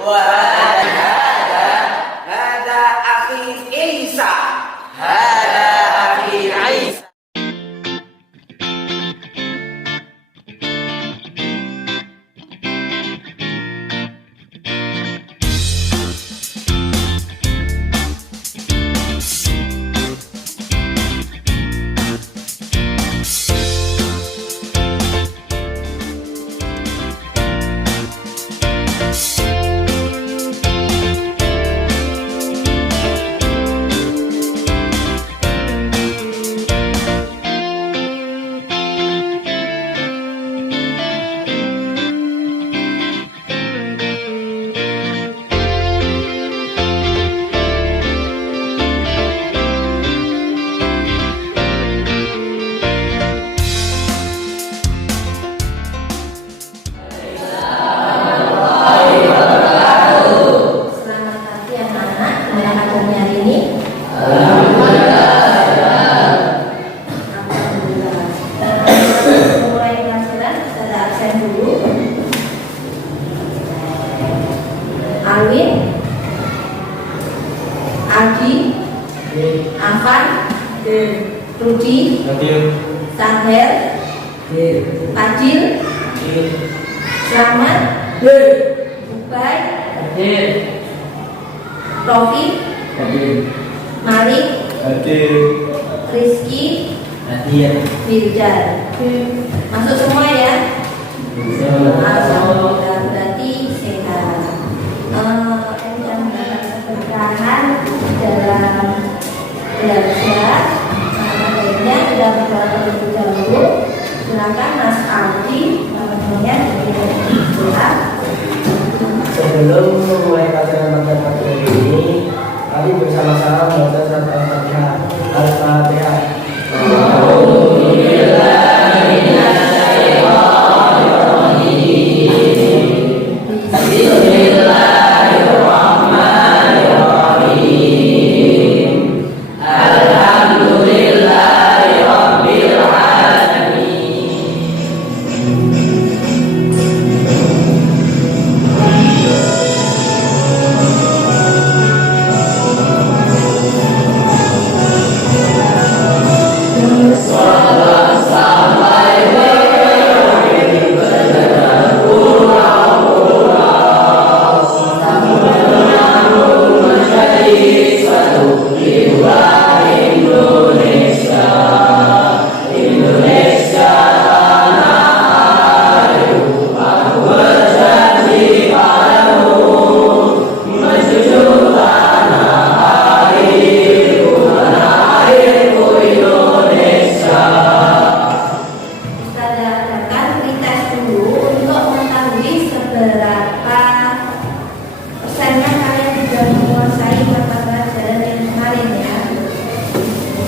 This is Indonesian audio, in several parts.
Hada akhi Isa. Hada akhi Isa. Alwin, Aldi, Afan, Rudi, Sahel, Fadil, Selamat, Ubay, Taufik, Malik, Rizky, Firjan. Masuk semua ya. Alhamdulillah, berarti sehat. Yang bertahan dalam belajar lainnya sudah berjalan terlebih dahulu. Silakan Mas Aldi namanya dibuat. Sebelum memulai pelajaran matematika ini, kami bersama-sama membaca surat Al-Fatihah. Al-Fatihah.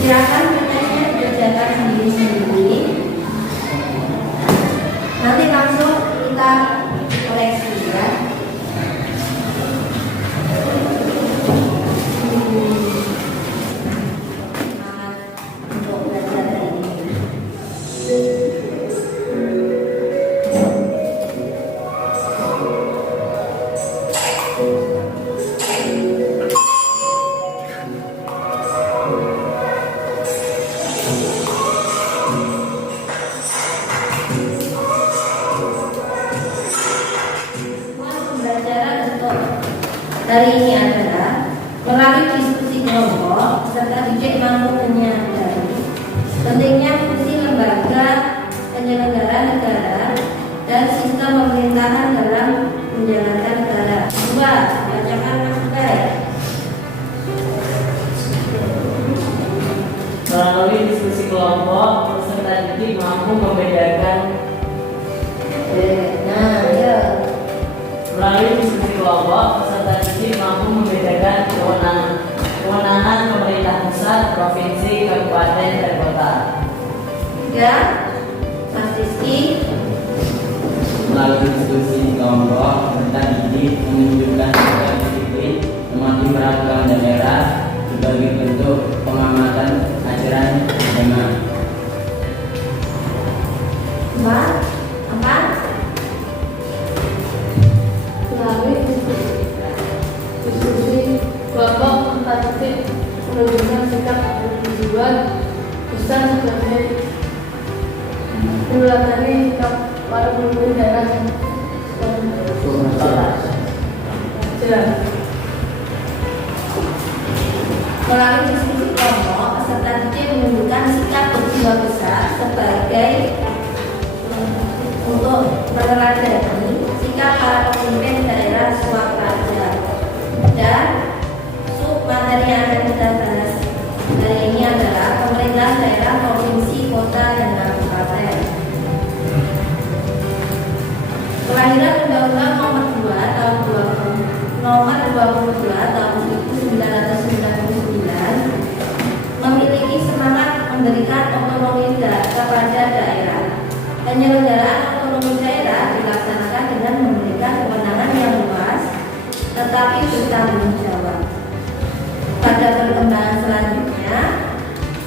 Silakan pretesnya dikerjakan sendiri-sendiri. Nanti langsung kita koreksi ya. Untuk belajar hari ini. Hari ini adalah melalui diskusi kelompok serta didik mampu menyadari pentingnya fungsi lembaga penyelenggara negara dan sistem pemerintahan dalam menjalankan negara. 2. Bacakan Mas Bay. Melalui diskusi kelompok peserta didik mampu membedakan. Melalui diskusi kelompok peserta didik mampu membedakan kewenangan pemerintah pusat, provinsi, kabupaten, dan kota. 3. Mas Rizky. Melalui diskusi kelompok, peserta didik menunjukkan sikap disiplin mematuhi peraturan daerah sebagai bentuk pengamatan ajaran agama. 4. Melalui diskusi menunjukkan sikap tujuan besar sebagai menjelajahi sikap para pemimpin daerah melalui diskusi kelompok, peserta didik menunjukkan sikap berjiwa besar sebagai untuk meneladani sikap para pemimpin daerah swakaja. Dan materi yang akan kita bahas hari ini adalah pemerintah daerah, provinsi, kota, dan kabupaten. Kelahiran Undang-Undang Nomor 2 Tahun 1999 memiliki semangat memberikan otonomi kepada daerah. Penyelenggaraan otonomi daerah dilaksanakan dengan memberikan kewenangan yang luas, tetapi bertanggung jawab. Pada perkembangan selanjutnya,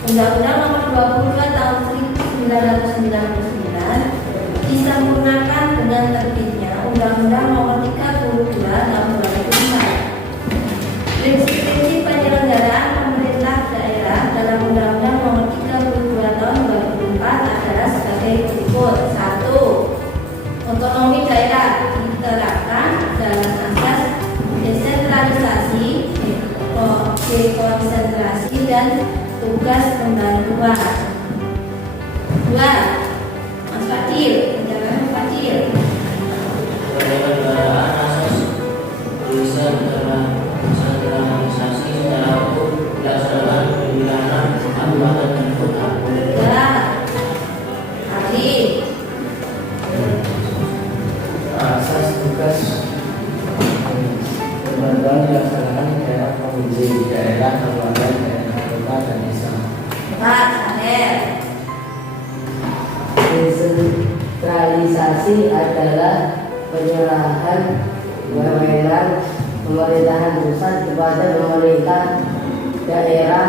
Undang-Undang Nomor 22 Tahun 1999 disempurnakan dengan terbitnya Undang-Undang Nomor 32 Tahun 2004. Prinsip-prinsip penyelenggaraan pemerintah daerah dalam Undang-Undang Nomor 32 Tahun 2004 adalah sebagai berikut. 1. Otonomi daerah diterapkan dalam asas desentralisasi, dekonsentrasi, dan tugas pembantuan. 2. Mas Fadil, penjelasan Fadil. Penyelenggaraan asas desentralisasi secara hukum dilaksanakan di wilayah kabupaten dan kota. 3. Ari. Asas tugas pembantuan dilaksanakan di daerah provinsi, daerah kabupaten, daerah kota, dan desa. 4. Adel. Desentralisasi adalah penyerahan wewenang pemerintahan pusat kepada pemerintah daerah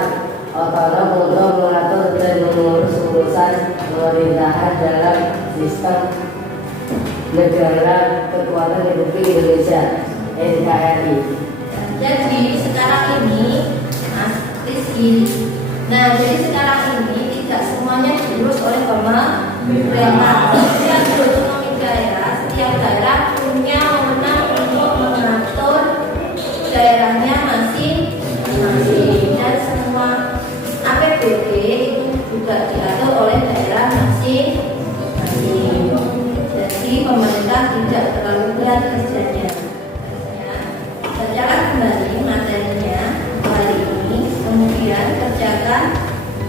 otonom untuk mengatur dan mengurus urusan pemerintahan dalam sistem negara Kesatuan Republik Indonesia (NKRI). Jadi sekarang ini, Mas Rizky, jadi sekarang ini tidak semuanya diurus oleh pemerintah. Setiap otonomi daerah, setiap daerah punya wewenang untuk mengatur daerahnya masing-masing, dan semua APBD itu juga diatur oleh daerah masing-masing. Jadi pemerintah tidak terlalu berat kerjanya. Kerjakan kembali materinya hari ini, kemudian kerjakan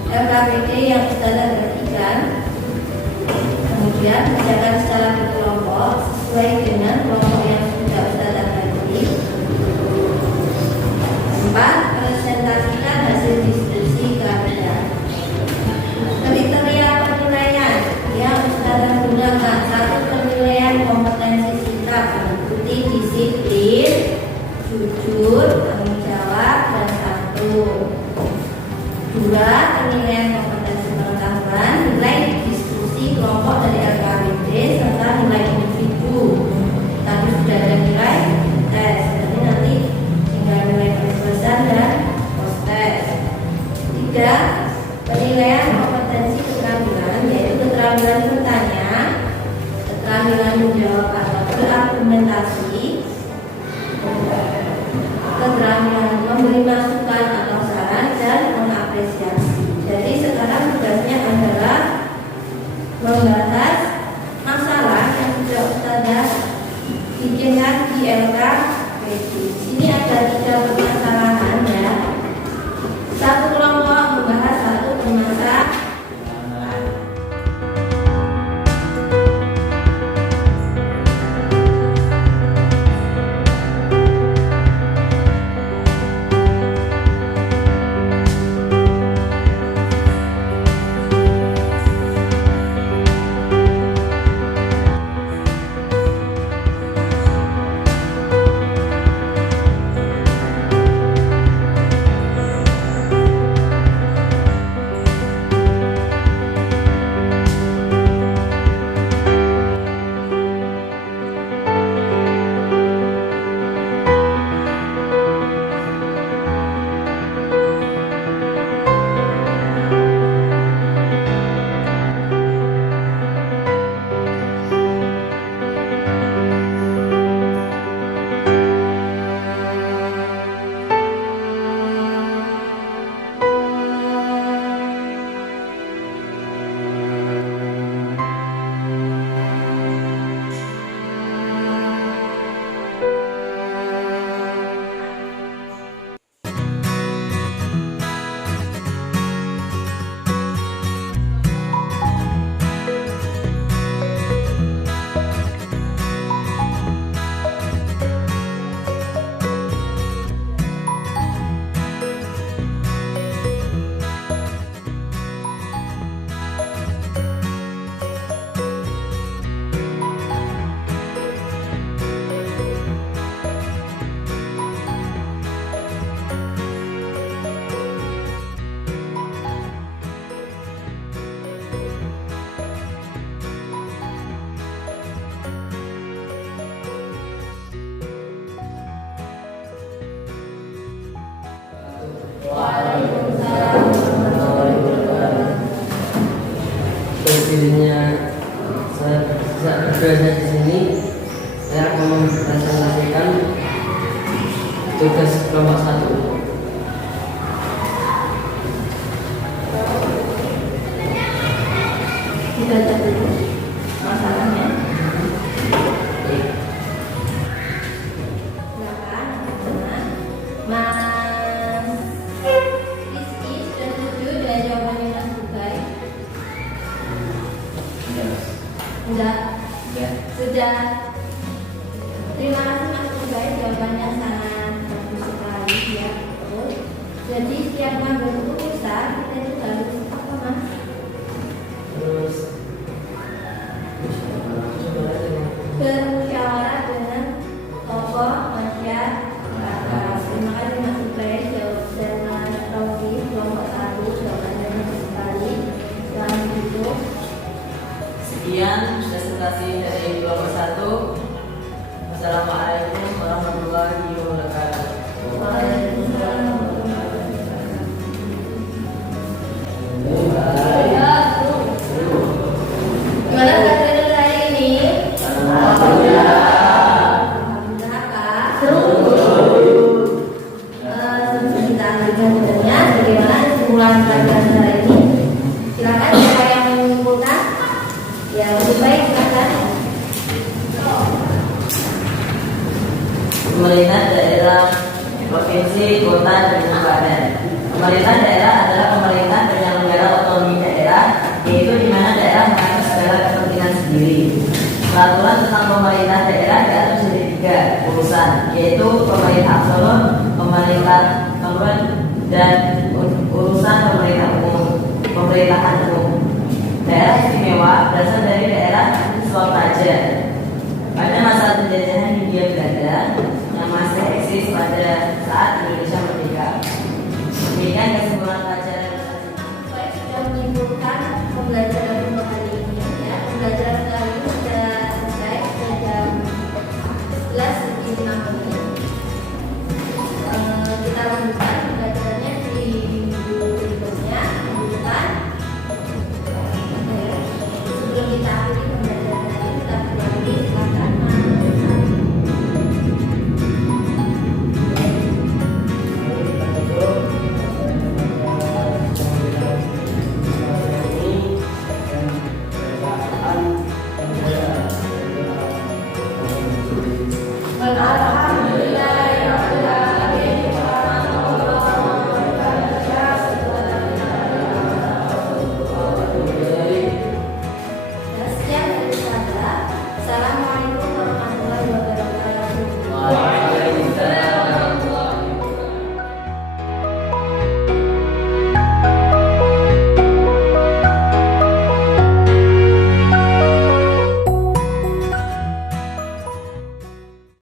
LKPD yang sudah dibagikan, kemudian kerjakan secara berkelompok sesuai dengan kelompok yang sudah bagi. 4. Presentasikan hasil diskusi kalian. Kriteria penilaian yang sudah gunakan: 1. Penilaian kompetensi sikap mengikuti disiplin, jujur, tanggung jawab, dan santun. 2. Penilaian kompetensi pengetahuan, nilai diskusi kelompok dari LKPD serta nilai individu. Tadi sudah ada nilai tes, jadi nanti tinggal nilai penulisan dan post-tes. 3. Penilaian kompetensi keterampilan, yaitu keterampilan bertanya, keterampilan menjawab atau berargumentasi, keterampilan Tugas kelompok 1. Dibaca dulu masalahnya. Silakan, Mas Rizky sudah setuju dengan jawabannya Mas Bukai? Enggak. Sudah. Terima kasih Mas Bukai, jawabannya sangat bagus sekali ya. Betul. Jadi setiap mengambil keputusan kita itu harus apa Mas? Terus Bermusyawarah dengan tokoh masyarakat. Terima kasih Mas Bukai, dan Mas Rofi kelompok 1 jawabannya bagus sekali. Selamat itu. sekian presentasi dari kelompok 1. Wassalamualaikum warahmatullahi wabarakatuh. Waalaikumsalam warahmatullahi wabarakatuh. Gimana pelajaran hari ini? Alhamdulillah Kak. Sebelum kita lanjutkan sebenarnya bagaimana kesimpulan pelajaran hari ini? Silakan siapa yang menyimpulkan? Ya lebih baik silakan. Pemerintah daerah, provinsi, kota, dan kabupaten. Pemerintah daerah adalah pemerintah penyelenggara otonomi daerah, yaitu di mana daerah mengatur segala kepentingan sendiri. Peraturan tentang pemerintah daerah diatur menjadi 3 urusan, yaitu pemerintah absolut, pemerintah temporer, dan urusan pemerintah umum, pemerintahan umum. Daerah istimewa berasal dari daerah Swapraja. Pada masa penjajahan Hindia Belanda yang masih eksis pada